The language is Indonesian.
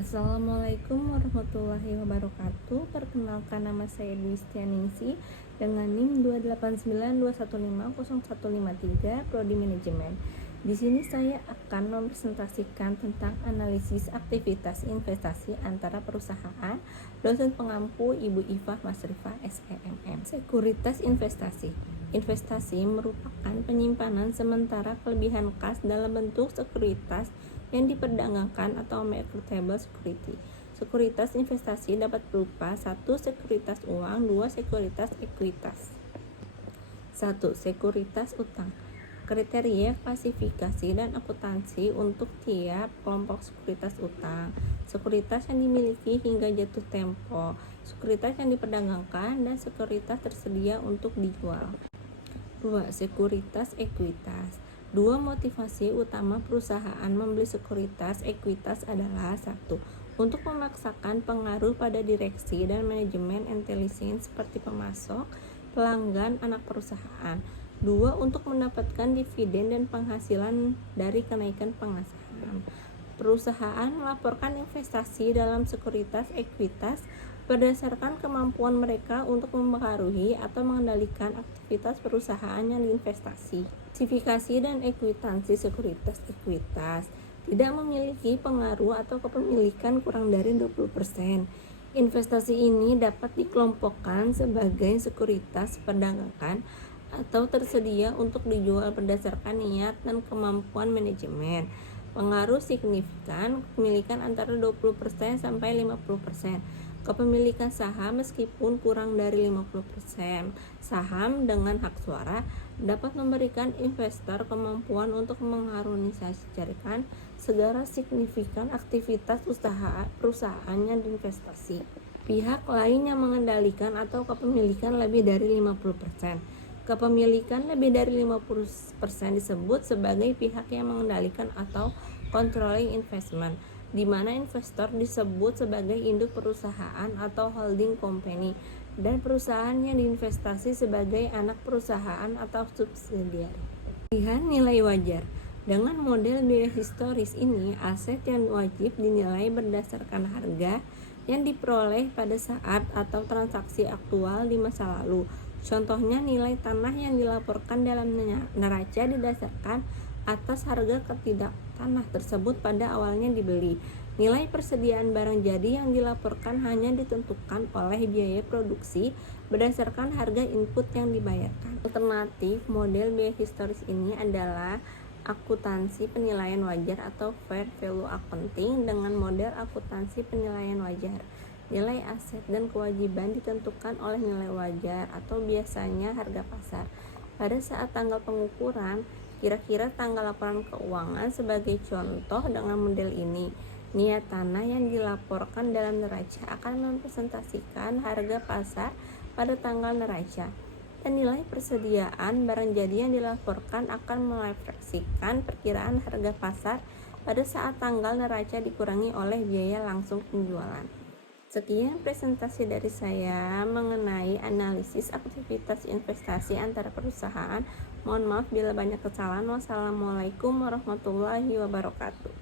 Assalamualaikum warahmatullahi wabarakatuh. Perkenalkan, nama saya Dwi Setianingsih dengan NIM 28921500153 Prodi Manajemen. Di sini saya akan mempresentasikan tentang analisis aktivitas investasi antara perusahaan. Dosen pengampu Ibu Ifah Masrifah SEMM. Sekuritas investasi. Investasi merupakan penyimpanan sementara kelebihan kas dalam bentuk sekuritas yang diperdagangkan atau marketable security. Sekuritas investasi dapat berupa 1. Sekuritas uang, 2. Sekuritas ekuitas. 1. Sekuritas utang. Kriteria klasifikasi dan akuntansi untuk tiap kelompok sekuritas utang. Sekuritas yang dimiliki hingga jatuh tempo, sekuritas yang diperdagangkan, dan sekuritas tersedia untuk dijual. 2. Sekuritas ekuitas. 2. Motivasi utama perusahaan membeli sekuritas ekuitas adalah 1. Untuk memaksakan pengaruh pada direksi dan manajemen intelijen seperti pemasok, pelanggan, anak perusahaan. 2. Untuk mendapatkan dividen dan penghasilan dari kenaikan penghasilan. Perusahaan melaporkan investasi dalam sekuritas ekuitas berdasarkan kemampuan mereka untuk mempengaruhi atau mengendalikan aktivitas perusahaan yang diinvestasi. Klasifikasi dan ekuitansi sekuritas ekuitas tidak memiliki pengaruh atau kepemilikan kurang dari 20%. Investasi ini dapat dikelompokkan sebagai sekuritas perdagangan atau tersedia untuk dijual berdasarkan niat dan kemampuan manajemen. Pengaruh signifikan kepemilikan antara 20% sampai 50%. Kepemilikan saham meskipun kurang dari 50% saham dengan hak suara dapat memberikan investor kemampuan untuk mengharmonisasikan segala signifikan aktivitas usaha perusahaan yang diinvestasi. Pihak lain yang mengendalikan atau kepemilikan lebih dari 50%. Kepemilikan lebih dari 50% disebut sebagai pihak yang mengendalikan atau controlling investment, di mana investor disebut sebagai induk perusahaan atau holding company, dan perusahaan yang diinvestasi sebagai anak perusahaan atau subsidiari. Pilihan nilai wajar. Dengan model biaya historis ini, aset yang wajib dinilai berdasarkan harga yang diperoleh pada saat atau transaksi aktual di masa lalu. Contohnya, nilai tanah yang dilaporkan dalam neraca didasarkan atas harga ketidak tanah tersebut pada awalnya dibeli. Nilai persediaan barang jadi yang dilaporkan hanya ditentukan oleh biaya produksi berdasarkan harga input yang dibayarkan. Alternatif model biaya historis ini adalah akuntansi penilaian wajar atau fair value accounting. Dengan model akuntansi penilaian wajar, nilai aset dan kewajiban ditentukan oleh nilai wajar atau biasanya harga pasar. Pada saat tanggal pengukuran, kira-kira tanggal laporan keuangan. Sebagai contoh, dengan model ini, niat tanah yang dilaporkan dalam neraca akan merepresentasikan harga pasar pada tanggal neraca, dan nilai persediaan barang jadi yang dilaporkan akan merefleksikan perkiraan harga pasar pada saat tanggal neraca dikurangi oleh biaya langsung penjualan. Sekian presentasi dari saya mengenai analisis aktivitas investasi antara perusahaan. Mohon maaf bila banyak kesalahan. Wassalamualaikum warahmatullahi wabarakatuh.